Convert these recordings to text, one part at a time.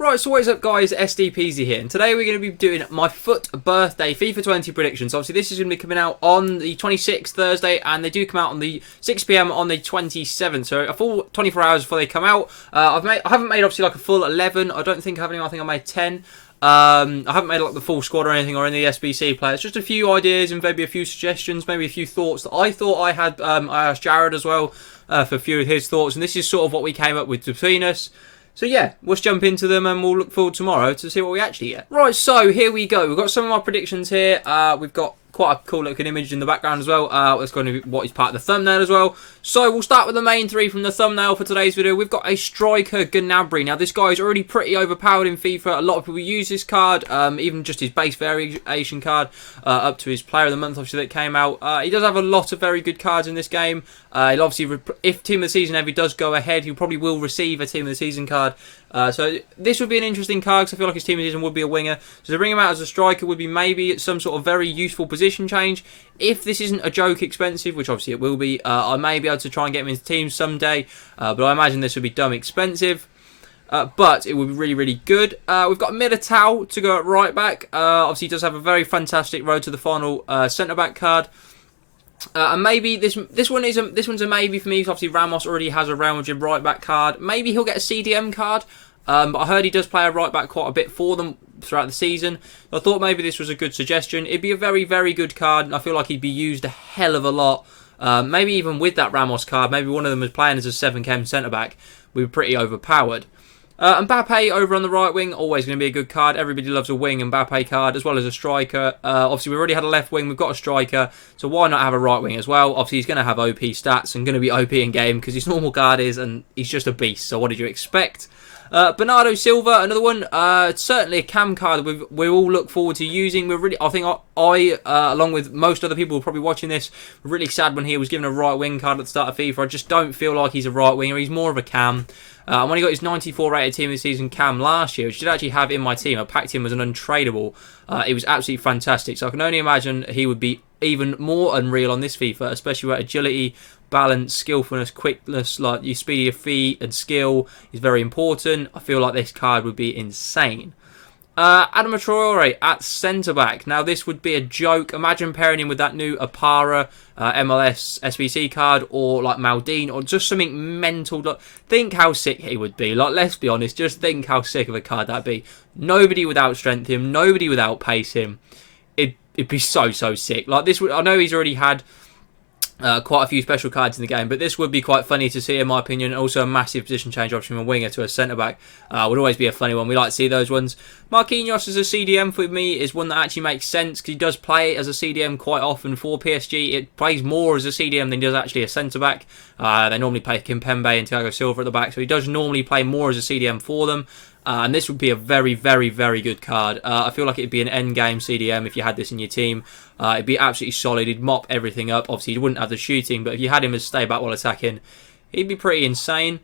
Right, so what is up guys, SDPeasy here, and today we're going to be doing my FUT birthday FIFA 20 predictions. Obviously this is going to be coming out on the 26th, Thursday, and they do come out on the 6 PM on the 27th, so a full 24 hours before they come out. I haven't made obviously like a full 11, I don't think I have any, I think I made 10. I haven't made like the full squad or anything, or any SBC players, just a few ideas and maybe a few suggestions, maybe a few thoughts that I thought I had. I asked Jared as well for a few of his thoughts, and this is sort of what we came up with between us. So yeah, let's jump into them and we'll look forward tomorrow to see what we actually get. Right, so here we go. We've got some of my predictions here. We've got quite a cool looking image in the background as well. That's going to be what is part of the thumbnail as well. So we'll start with the main three from the thumbnail for today's video. We've got a striker, Gnabry. Now this guy is already pretty overpowered in FIFA. A lot of people use this card, even just his base variation card, up to his player of the month obviously that came out. He does have a lot of very good cards in this game. He'll obviously, if Team of the Season ever does go ahead, he probably will receive a Team of the Season card. So this would be an interesting card because I feel like his Team of the Season would be a winger. So to bring him out as a striker would be maybe some sort of very useful position change. If this isn't a joke expensive, which obviously it will be, I may be able to try and get him into teams someday. But I imagine this would be dumb expensive. But it would be really, really good. We've got Militao to go at right back. Obviously, he does have a very fantastic road to the final centre back card. And maybe this one's a maybe for me. Obviously, Ramos already has a Real Madrid right back card. Maybe he'll get a CDM card. But I heard he does play a right back quite a bit for them throughout the season. I thought maybe this was a good suggestion. It'd be a very, very good card, and I feel like he'd be used a hell of a lot. Maybe even with that Ramos card, maybe one of them was playing as a 7chem centre back. We were pretty overpowered. Mbappe over on the right wing, always going to be a good card. Everybody loves a wing Mbappe card, as well as a striker. Obviously, we already had a left wing. We've got a striker, so why not have a right wing as well? Obviously, he's going to have OP stats and going to be OP in game because his normal card is, and he's just a beast. So what did you expect? Bernardo Silva, another one. Certainly a cam card we all look forward to using. I think I along with most other people who are probably watching this, were really sad when he was given a right wing card at the start of FIFA. I just don't feel like he's a right winger. He's more of a cam. And when he got his 94 rated Team of the Season cam last year, which I did actually have in my team, I packed him as an untradeable. It was absolutely fantastic. So I can only imagine he would be even more unreal on this FIFA, especially with agility, balance, skillfulness, quickness, like your speed of your feet and skill is very important. I feel like this card would be insane. Adama Traore at centre-back. Now, this would be a joke. Imagine pairing him with that new Apara MLS SBC card, or like Maldini, or just something mental. Think how sick he would be. Like, let's be honest, just think how sick of a card that'd be. Nobody would outstrength him. Nobody would outpace him. It'd be so, so sick. Like, this would, I know he's already had quite a few special cards in the game, but this would be quite funny to see, in my opinion. Also a massive position change option from a winger to a centre-back would always be a funny one. We like to see those ones. Marquinhos as a CDM for me is one that actually makes sense because he does play as a CDM quite often for PSG. It plays more as a CDM than he does actually a centre-back. They normally play Kimpembe and Thiago Silva at the back, so he does normally play more as a CDM for them. And this would be a very, very, very good card. I feel like it'd be an endgame CDM if you had this in your team. It'd be absolutely solid. He'd mop everything up. Obviously, he wouldn't have the shooting, but if you had him as stay back while attacking, he'd be pretty insane.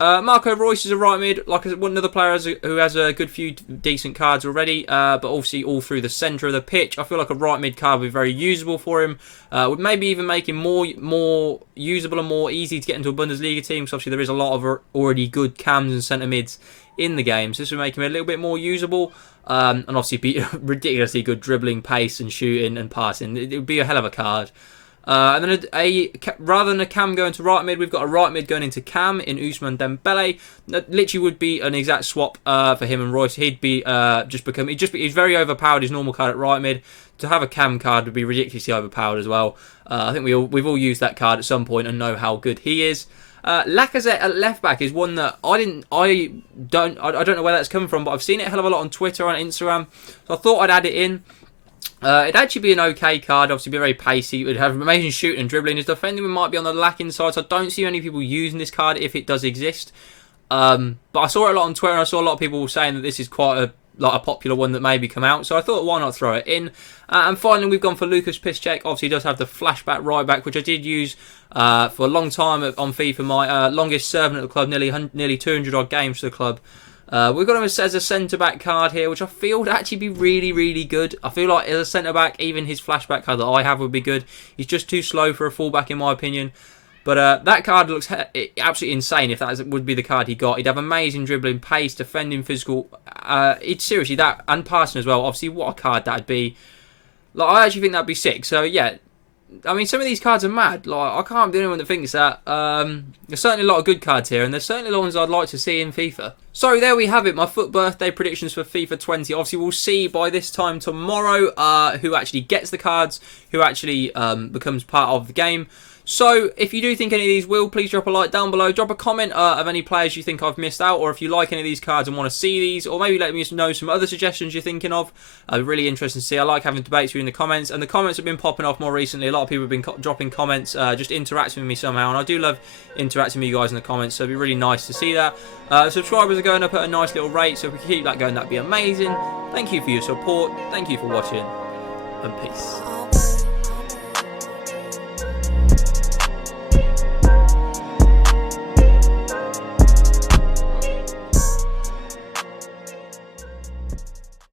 Marco Reus is a right mid, like another player who has a good few decent cards already, but obviously all through the centre of the pitch. I feel like a right mid card would be very usable for him. Would maybe even make him more usable and more easy to get into a Bundesliga team, because obviously there is a lot of already good cams and centre mids in the game, so this would make him a little bit more usable, and obviously be ridiculously good dribbling, pace and shooting and passing. It would be a hell of a card. And then rather than a cam going to right mid, we've got a right mid going into cam in Ousmane Dembele. That literally would be an exact swap for him and Royce. He'd be he's very overpowered. His normal card at right mid. To have a cam card would be ridiculously overpowered as well. I think we've all used that card at some point and know how good he is. Lacazette at left back is one that I don't know where that's coming from, but I've seen it a hell of a lot on Twitter and Instagram, so I thought I'd add it in. It'd actually be an okay card, obviously be very pacey. It would have amazing shooting and dribbling. His defending might be on the lacking side, so I don't see many people using this card if it does exist. But I saw it a lot on Twitter, and I saw a lot of people saying that this is quite a popular one that maybe come out, so I thought why not throw it in. And finally we've gone for Lucas Piszczek. Obviously he does have the flashback right back, which I did use for a long time on FIFA, my longest servant at the club, nearly 200 odd games for the club. We've got him as a centre-back card here, which I feel would actually be really, really good. I feel like as a centre-back, even his flashback card that I have would be good. He's just too slow for a full-back in my opinion. But that card looks absolutely insane if that would be the card he got. He'd have amazing dribbling, pace, defending, physical. It's seriously that, and passing as well. Obviously, what a card that'd be. Like, I actually think that'd be sick. So, yeah. I mean, some of these cards are mad. Like, I can't be the only one that thinks that. There's certainly a lot of good cards here, and there's certainly a lot of ones I'd like to see in FIFA. So there we have it, my FUT birthday predictions for FIFA 20. Obviously, we'll see by this time tomorrow who actually gets the cards, who actually becomes part of the game. So, if you do think any of these will, please drop a like down below. Drop a comment of any players you think I've missed out, or if you like any of these cards and want to see these, or maybe let me know some other suggestions you're thinking of. Really interesting to see. I like having debates with you in the comments, and the comments have been popping off more recently. A lot of people have been dropping comments, just interacting with me somehow, and I do love interacting with you guys in the comments, so it'd be really nice to see that. Subscribers are going up at a nice little rate, so if we can keep that going, that'd be amazing. Thank you for your support, thank you for watching, and peace.